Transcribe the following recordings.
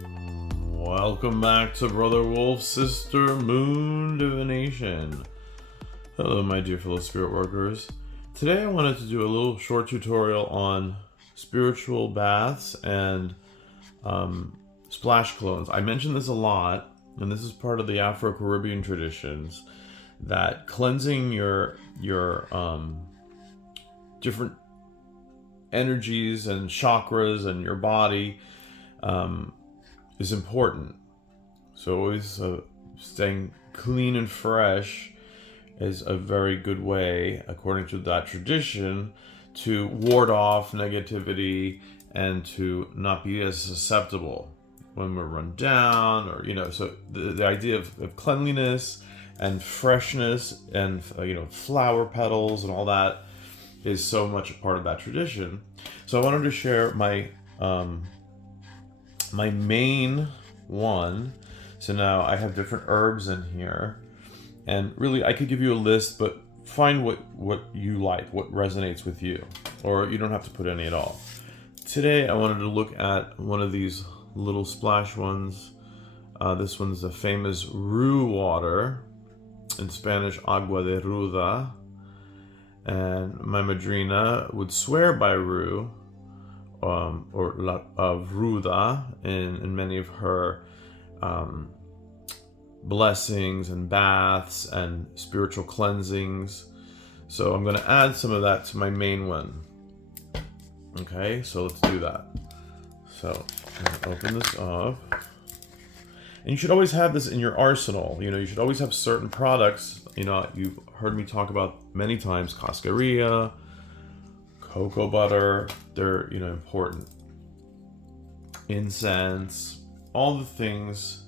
Welcome back to Brother Wolf, Sister Moon Divination. Hello, my dear fellow spirit workers. Today I wanted to do a little short tutorial on spiritual baths and splash clones. I mention this a lot, and this is part of the Afro-Caribbean traditions, that cleansing your different energies and chakras and your body is important. So always staying clean and fresh is a very good way, according to that tradition, to ward off negativity and to not be as susceptible when we're run down, or so the idea of cleanliness and freshness and flower petals and all that is so much a part of that tradition. So I wanted to share my main one. So now I have different herbs in here, and really I could give you a list, but find what you like, what resonates with you, or you don't have to put any at all. Today I wanted to look at one of these little splash ones. This one's the famous rue water, in Spanish agua de ruda, and my madrina would swear by rue, or ruda in many of her blessings and baths and spiritual cleansings. So I'm going to add some of that to my main one. Okay, so let's do that. So I'm going to open this up. And you should always have this in your arsenal. You should always have certain products. You've heard me talk about many times cascarilla, cocoa butter. They're important. Incense, all the things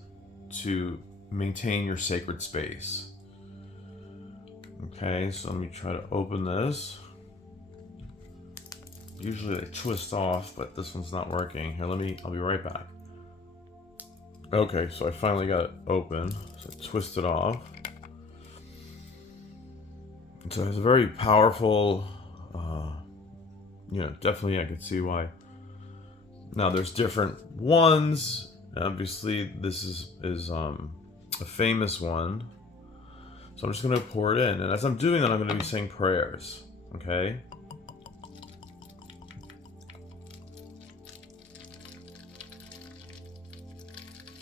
to maintain your sacred space. Okay, so let me try to open this. Usually they twist off, but this one's not working. Here, I'll be right back. Okay, so I finally got it open. So I twist it off. And so it has a very powerful, definitely I can see why. Now there's different ones. Obviously this is a famous one. So I'm just going to pour it in. And as I'm doing that, I'm going to be saying prayers. Okay?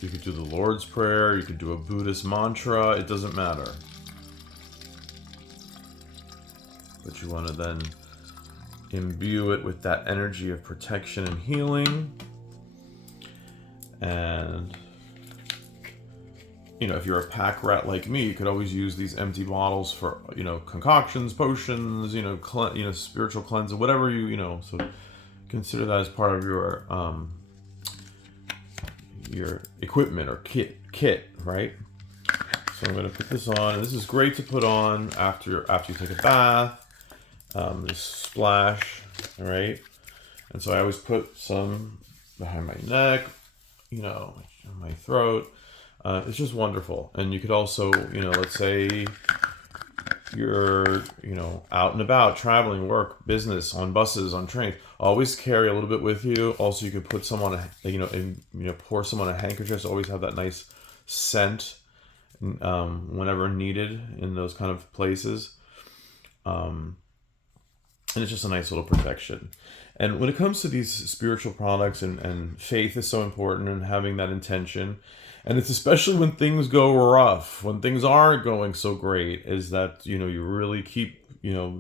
You could do the Lord's Prayer, you could do a Buddhist mantra, it doesn't matter. But you want to then imbue it with that energy of protection and healing. And, if you're a pack rat like me, you could always use these empty bottles for, concoctions, potions, spiritual cleansing, whatever so consider that as part of your equipment or kit, right? So I'm going to put this on, and this is great to put on after you take a bath. Just splash, all right? And so I always put some behind my neck, my throat. It's just wonderful. And you could also, let's say you're, out and about, traveling, work, business, on buses, on trains. Always carry a little bit with you. Also, you could put some on pour some on a handkerchief. So always have that nice scent whenever needed in those kind of places. And it's just a nice little protection. And when it comes to these spiritual products, and faith is so important, and having that intention, and it's especially when things go rough, when things aren't going so great, is that, you really keep,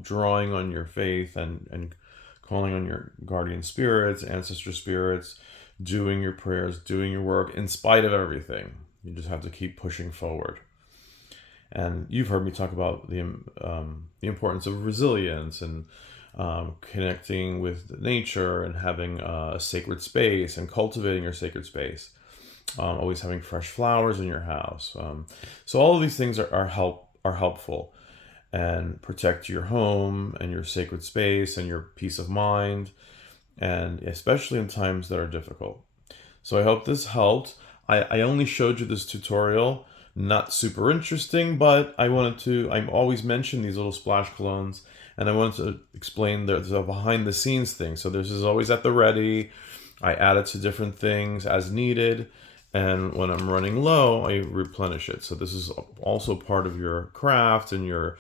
drawing on your faith and calling on your guardian spirits, ancestor spirits, doing your prayers, doing your work, in spite of everything. You just have to keep pushing forward. And you've heard me talk about the importance of resilience and connecting with nature and having a sacred space and cultivating your sacred space. Always having fresh flowers in your house. So all of these things are helpful and protect your home and your sacred space and your peace of mind, and especially in times that are difficult. So I hope this helped. I only showed you this tutorial, not super interesting, but I always mention these little splash colognes, and I wanted to explain there's a behind the scenes thing. So this is always at the ready. I add it to different things as needed. And when I'm running low, I replenish it. So this is also part of your craft and your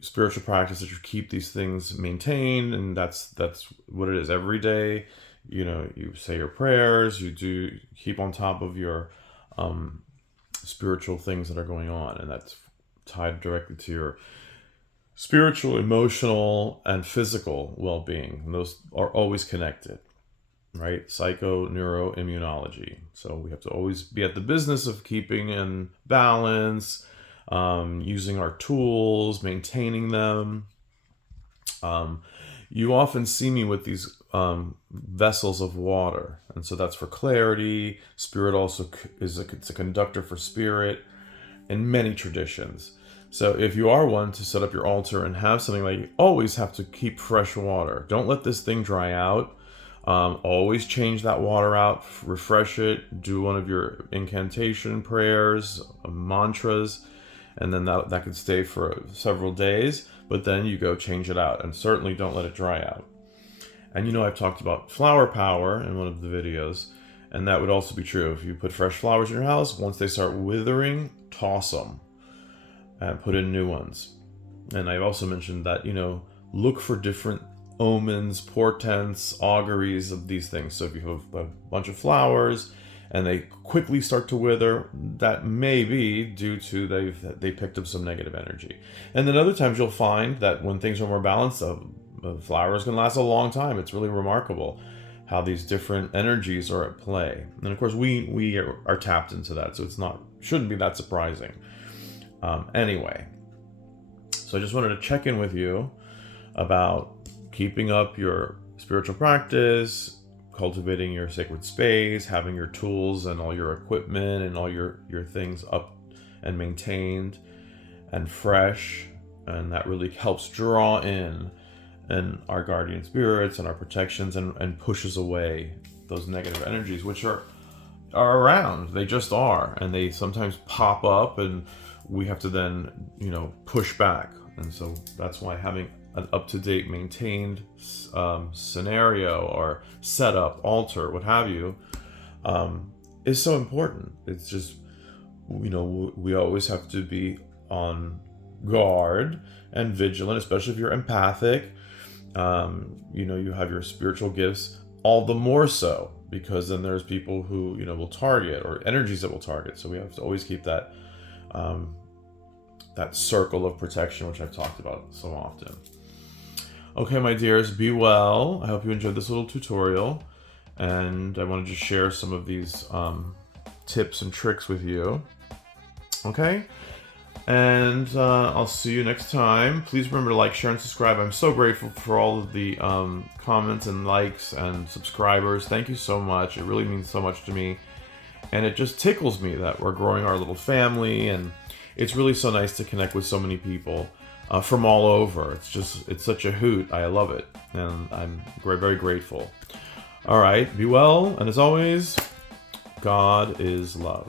spiritual practice, that you keep these things maintained. And that's what it is every day. You say your prayers, you do keep on top of your spiritual things that are going on. And that's tied directly to your spiritual, emotional, and physical well-being. And those are always connected, right? Psycho, neuro, immunology. So we have to always be at the business of keeping in balance, using our tools, maintaining them. You often see me with these vessels of water, and so that's for clarity. Spirit also it's a conductor for spirit in many traditions. So if you are one to set up your altar and have something, like, you always have to keep fresh water. Don't let this thing dry out. Always change that water out, refresh it, do one of your incantation prayers, mantras, and then that could stay for several days, but then you go change it out, and certainly don't let it dry out. And I've talked about flower power in one of the videos, and that would also be true. If you put fresh flowers in your house, once they start withering, toss them and put in new ones. And I've also mentioned that, look for different omens, portents, auguries of these things. So if you have a bunch of flowers and they quickly start to wither, that may be due to they picked up some negative energy. And then other times you'll find that when things are more balanced, a flower is going to last a long time. It's really remarkable how these different energies are at play. And of course we are tapped into that, so shouldn't be that surprising. Anyway, so I just wanted to check in with you about keeping up your spiritual practice, cultivating your sacred space, having your tools and all your equipment and all your things up and maintained and fresh. And that really helps draw in and our guardian spirits and our protections, and pushes away those negative energies, which are around. They just are, and they sometimes pop up, and we have to then push back. And so that's why having an up-to-date, maintained scenario or setup, altar, what have you, is so important. It's just, we always have to be on guard and vigilant, especially if you're empathic. You have your spiritual gifts, all the more so, because then there's people who, will target, or energies that will target. So we have to always keep that circle of protection, which I've talked about so often. Okay, my dears, be well. I hope you enjoyed this little tutorial, and I wanted to share some of these tips and tricks with you. Okay, and I'll see you next time. Please remember to like, share, and subscribe. I'm so grateful for all of the comments and likes and subscribers. Thank you so much. It really means so much to me, and it just tickles me that we're growing our little family, and it's really so nice to connect with so many people from all over. It's such a hoot. I love it, and I'm very grateful. All right, be well, and as always, God is love.